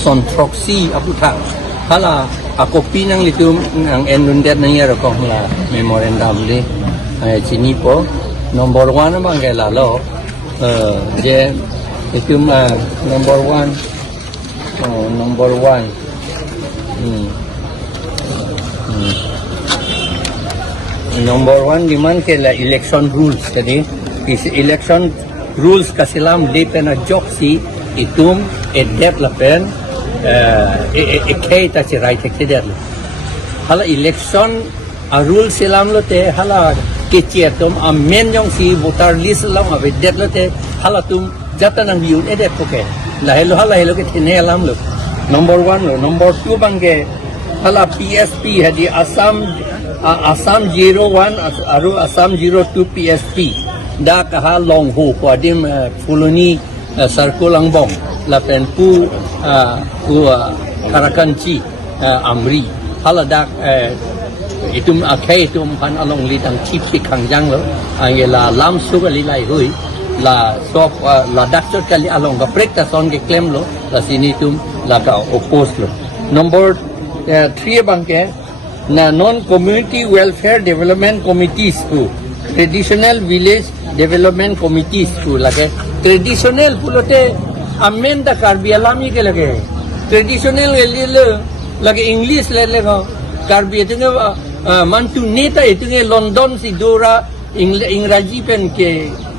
sontroksi aputak hala kopi nang litum ang endundet nang yara kong la memorandum li sini po number 1 bang kaya lalo je itu number 1 number 1 di man kaya election rules tadi election rules kasilam di pena joksi itum edep lapen ekay ta si right ekay hala election rule silam lo te hala kecil tum amen yang si voter list lam abedet lo te hala tum jata nang yun edep poke lahelo hala helo ke thine alam lo number 1 lo number 2 bangge hala PSP hadi Assam 01 aru Assam 02 PSP da kaha long ho kwadim fuluni circle langbong lapen pu karakanci amri hala dak itum akai itum pan along litang chip si kangjang lo angela lam su kali lai hui la sop la doctor kali along ga prekta son ke claim lo la sini tum la ka oppose lo number 3 bangke na non community welfare development committees tu traditional village development committees tu lage traditional pulote amenda karbi alami ke lage traditional lage english le karbi itu mantu neta itu London si dora ingraji pen ke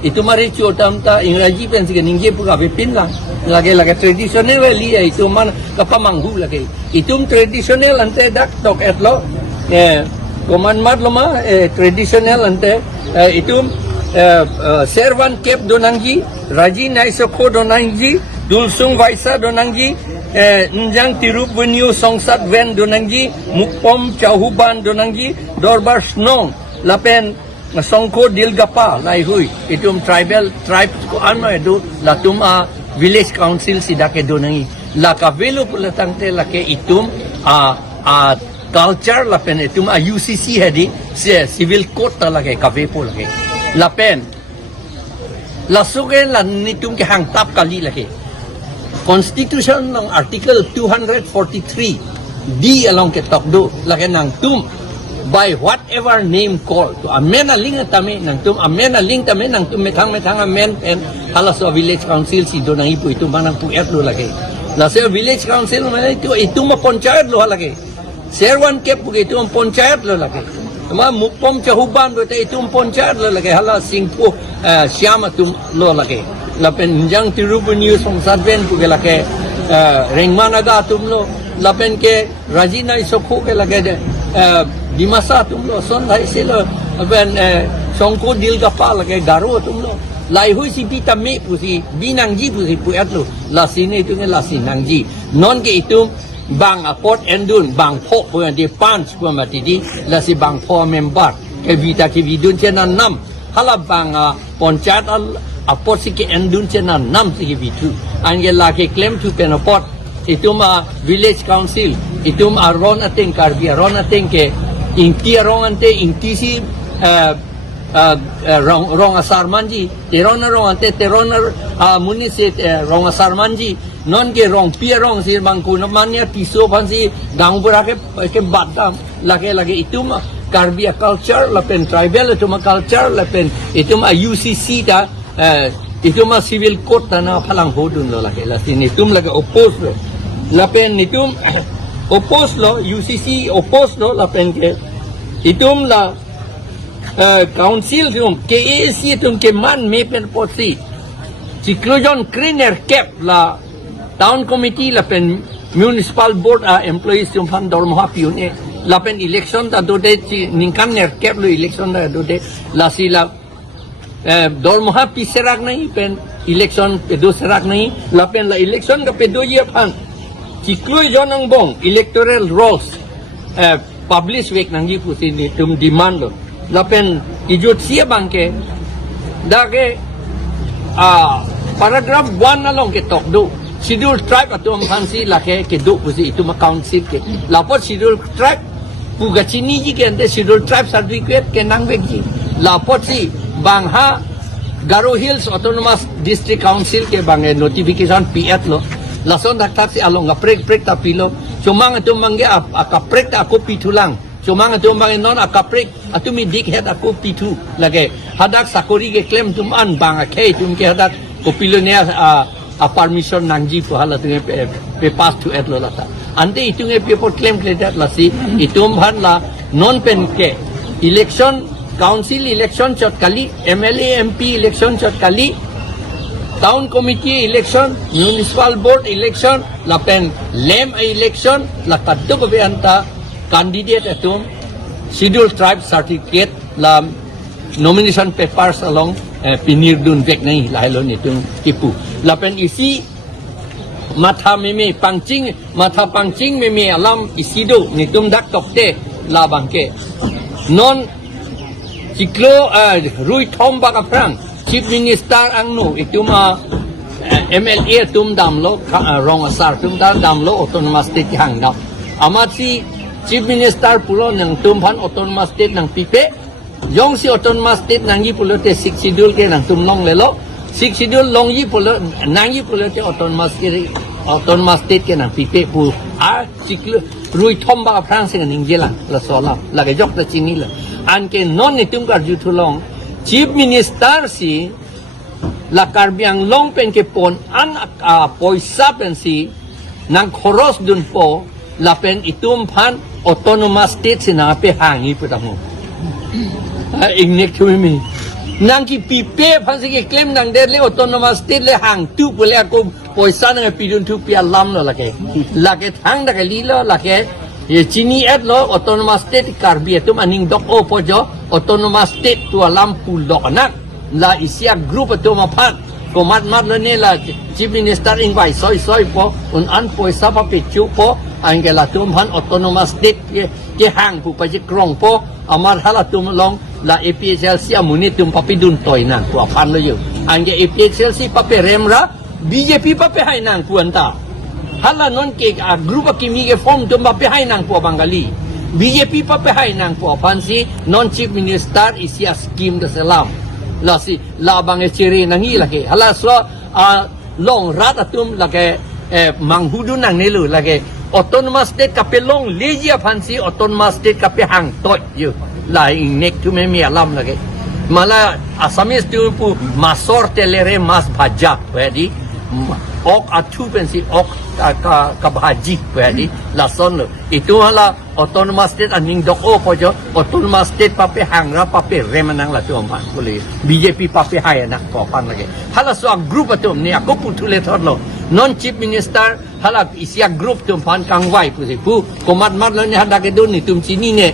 itu mari chotam ta ingraji pen si ningge puga bepin lang lage traditional li itu man kapamanghu lage itum traditional ante dak tok etlo komanmat loma traditional ante itum servan kep donangji raji naisoko donangji dulsung vaisa donangji njang tirup venue songsat ven donangji mukpom chahuban donangji dorbar snong lapen songko dilgapa lai hui itum tribes ko ano edu latum village council sidake donangi lakavelo pulatangte lake itum culture lapen itum UCC hadi civil court talake kavepo lake lapen lasugen lan nitum ke hangtap kali lake constitution ng article 243 di along ke tokdo lake nang tum by whatever name called to amena ling tame nang tum amena ling tame nang tum metang amen and halas village council si do nang ipo itu manang puet lo lake la se village council man itu ma panchayat lo lake serwan kep itu panchayat lo lake ma mukpom chahuban do itu panchayat lo lake hala singpo syama tum lo lake lapen jang tirubuni songsatben pu lake rengmanaga tum lo lapen ke rajina isokho ke lake di masa tum lo son lai selo ben songko dilgapa lake garo tum lo lai hui si pita me pu si binangji pu si pu atlo la sini itu la sinangji non ke itu bang apot endun bang pho pu di punch pu mati di la si bang pho member ke vita ke vidun chena nam hala bang ponchat apot si ke endun chena nam si ke vitu angela ke claim to penopot itu ma village council itu ma ron ateng karbi ron ateng ke inti rong ante inti si rong asar manji teron ante teron munisi rong asar manji non ke rong pia rong si bangku namanya tiso pansi gang berake ke batam lage itu mah karbi culture lapen tribal itu mah culture lapen itu mah UCC ta itu mah civil court tanah halang hodun lo lage lasin itu lage oppose lo lapen itu oppose lo UCC oppose lo lapen ke itum la council tum KAC tum ke man mepen posi ciklojon cleaner cap la town committee la pen municipal board employees tum fan dormo hapiun la pen election ta do de ninkan ner cap lo election da do de la sila dormo hapi serak nahi pen election pe do serak nahi la pen la election ka pe do ye fan ciklojon ang bong electoral rolls publish wek nangji pusi ni tum demand lo lapen ijut sia bangke dage paragraph 1 along ke tokdo schedule tribe atum fansi lake ke do pusi itu ma council ke lapot schedule tribe puga chini ji ke ante schedule tribe certificate ke nang begi lapot si bangha Garo Hills Autonomous District Council ke bang notification PS lo lason tak si along prek tapilo cumang atu mangge akaprek aku pitulang cumang atu mangge non akaprek atu mi dik het aku pitu lage hadak sakori ke claim tum an bang ke tum ke hadak kopilo ne permission nangji po hala tu pe pass to et lo lata ante itu nge paper claim credit la si itum bhan la non pen ke election council election chot kali MLA MP election chot kali town committee election municipal board election la pen lem election la kaddo be anta candidate atum scheduled tribe certificate la nomination papers along pinir dun vek nai lai lo ni tung tipu la pen isi matha meme pangching meme alam isido ni tum dak tokte la bangke non siklo rui thom ba ka prang chief minister angnu ituma MLA tum damlo rong asar tum dam lo autonomous state hang na amati chief minister pulo nang tum phan autonomous state nang pipe yong si autonomous state nang yi pulo te six schedule ke nang tum long le lo six schedule long yi pulo nang yi pulo te autonomous state ke nang pipe pu a siklo rui thom ba prang sing ning jelang la sola la ge jok ta chini la an ke non ni tum kar ju thulong chief minister si la karbiang long pen ke pon an poisa pen si nang khoros dun po la pen itum phan autonomous state sina pe hangi putamu ignek thumi nang ki pipe phan si ke claim nang der le autonomous state le hang tu pole ko poisa nang pidun tu pia lam lo la ke thang da ke li lo la ke ye chini at lo autonomous state karbi tum aning dok o pojo autonomous state tu alam pul dok anak la isia group tu mapat ko mat lo ne la chief minister invite soi po un an poisa pa pichu po angela tum han autonomous state ke hang pu pa ji krong po amar hala tum long la APHLC amuni tum papidun toy nang tu apan lo yu angge APHLC pape remra BJP pape hai nang ku anta hala non ke group kimi ke form tum pape hai nang po bangali BJP pape hai nang po pansi non chief minister isia scheme de salam la si la bang ciri nangi lagi hala so long rat atum lagi manghudu nang nelu lagi autonomous state kapelong leji fansi autonomous state kape hang toy yu la nek tu me mi alam lagi mala asamis tu pu masor telere mas bhaja wedi ok atu pensi ok ka bhaji wedi la son itu hala autonomous state aning dok o pojo autonomous state pape hangra pape remanang la tuampan boleh BJP pape hai anak popan lagi hala so group atum ni aku putule thorlo non chief minister hala isia group tumpan kangwai pu komat mat lo ni hada ke dun ni tum chini ne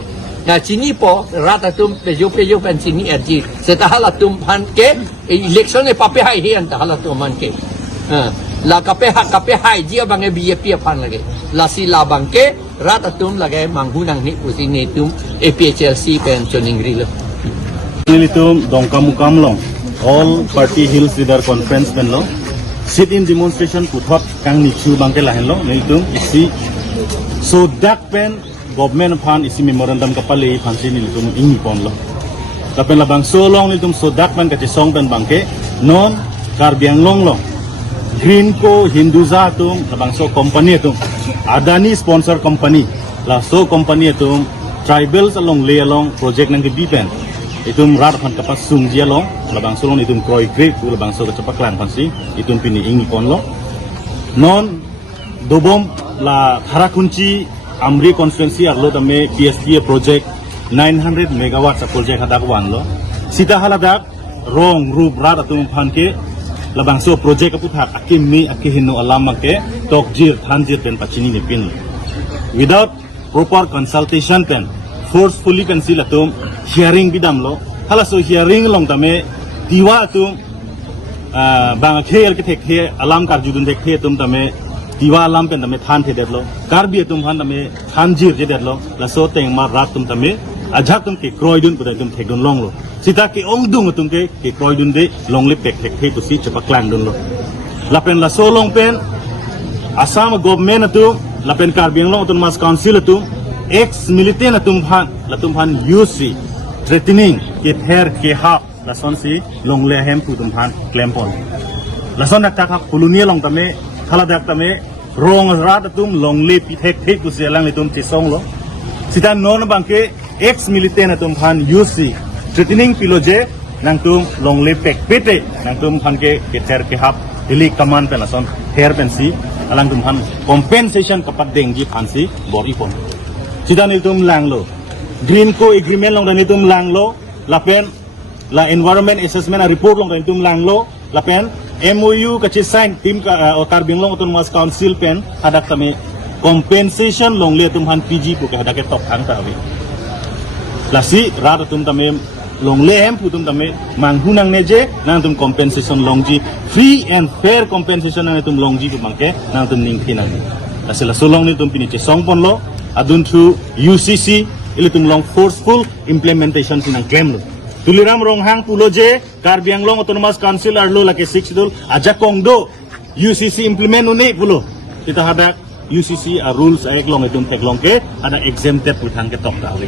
na chini po rata tum pejo pen chini erji seta hala tumpan ke election ne pape hai hian ta hala tuman ke la kape hai dia bangai BJP apan lagi la si la bangke rata tum lagi manghunang ni pusi ni tum APHLC pen choningri lo nilitum dongkamukam long all party hills leader conference pen lo sit in demonstration puthot kang nichu bangke lahen lo nilitum isi so dak pen government phan isi memorandum kapale phansi nilitum ingi pon lo kapen labang so long nilitum so dak pen ka song pen bangke non karbiang long long Greenco Hinduza tum labang so company tum Adani sponsor company la so company tum tribals along lay along project nang bipen itum rat phan kapas sung dia long labang so long itum kroi grek labang so kapak lang pansi itum pini ingi kon lo non dobom la kharakunchi amri constituency arlo tame PSPA project 900 megawatt sa project hadak wan lo sita haladak rong rup rat atum phan ke labang so project kaputhak akim mi akihinu alama ke tokjir thanjir pen pachini ne pin without proper consultation pen forcefully cancel atum hearing bidam lo hala so hearing long tame diwa atum bang khel ke thek the alam kar judun thek the tum tame diwa alam pen tame than the det lo karbi atum han tame thanjir je det lo la so teng ma rat tum tame ajak tum ke kroidun pada tum thek don long lo sita ke ong dung tum ke kroidun de long lip tek thek the pusi chapa klang don lo la pen la so long pen Assam government atu la pen karbiang long autonomous council atu ex militant atum phan UC threatening ke ther ke ha la son si long le hem pu tum phan claim pon la son dak tak pulunia long tame hala dak tame rong rat tum long le pithek thek tu selang le tum chisong lo sita non bangke ex militant atum khan UC threatening piloje nang tum long le pek pete nang tum khan ke cher ke hap hili command penason hair pensi alang tum khan compensation kapat dengji phansi bor ipon sita ni tum lang lo green co agreement long ni tum lang lo lapen la environment assessment report long ni tum lang lo lapen MOU kachi sign team ka otar binglong autonomous council pen hadak tame compensation long le tum han PG pu ka hadak tok thang ta wi lasi rat tum tame long le hem pu tum tame manghunang ne je nang tum compensation long ji free and fair compensation nang tum long ji pu mangke nang tum ning thinang lasi la solong ni tum pini che song pon lo adun through UCC ile tum long forceful implementation tinang claim lo tuliram ronghang pulo je Karbi Anglong Autonomous Council arlo lake 6 dul aja kongdo UCC implement une pulo kita hadak UCC rules aek long itum tek long ke ada exempted puthang ke tok dawe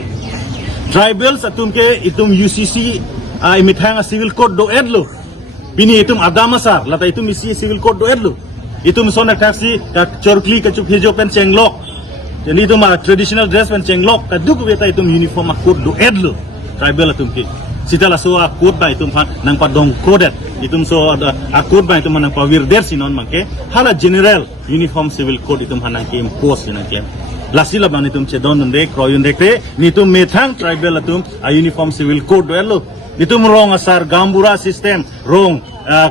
tribals atum ke itum UCC imithang civil code do edlo bini itum adamasar lata itum isi civil code do edlo itum sona taxi ka chorkli ka chup hejo pen chenglok jadi itum traditional dress pen chenglok ka duk beta itum uniform code do edlo tribal atum ke sitala so akut ba itum phan nang padong kodet itum so akut ba itum nang pawir der sinon mangke hala general uniform civil code itum hanang ke impose na ke lasila ban itum chedon nde kroyun dekte nitum methang tribal atum uniform civil code elo nitum rong asar gambura system rong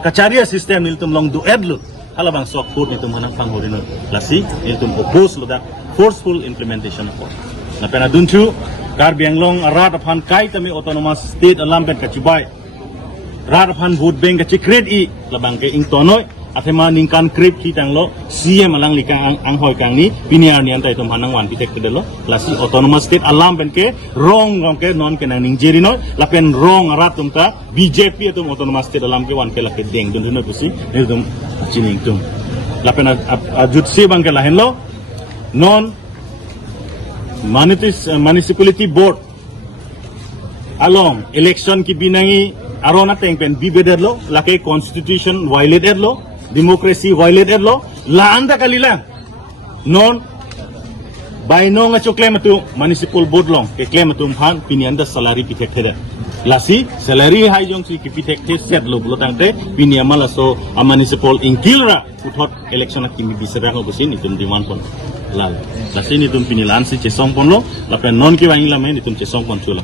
kacharia system nitum long do edlo hala bang so code nitum hanang panghorin lasi nitum oppose lo da forceful implementation of na pena dunchu Karbi Anglong rat upon kai tami autonomous state alam pen kachubai rat upon vote bank kachi create i labang ke ing tonoi athema ningkan create ki tanglo CM alang lika ang hoi kang ni piniar ni antai tom hanang wan pitek pedelo lasi autonomous state alam pen ke wrong ke non ke nang ningjeri no lapen wrong rat tumta BJP atum autonomous state alam ke wan ke lake deng dun no pusi ni tum chining tum lapen ajut si bang ke lahen lo non municipality board along election ki binangi arona tengpen bibeder lo lake constitution violated lo democracy violated lo la anda kalila non by no nga claim tu municipal board long ke claim tu phan pinianda salary pitek theda lasi salary hai jong si ki pitek the set lo blo tangte piniamala so a municipal inkilra uthot election akimi bisera ko sin itum diman pon lal lasi ni tum pinilan si che song pon lo lapen non ki wang la me ni tum che song pon chula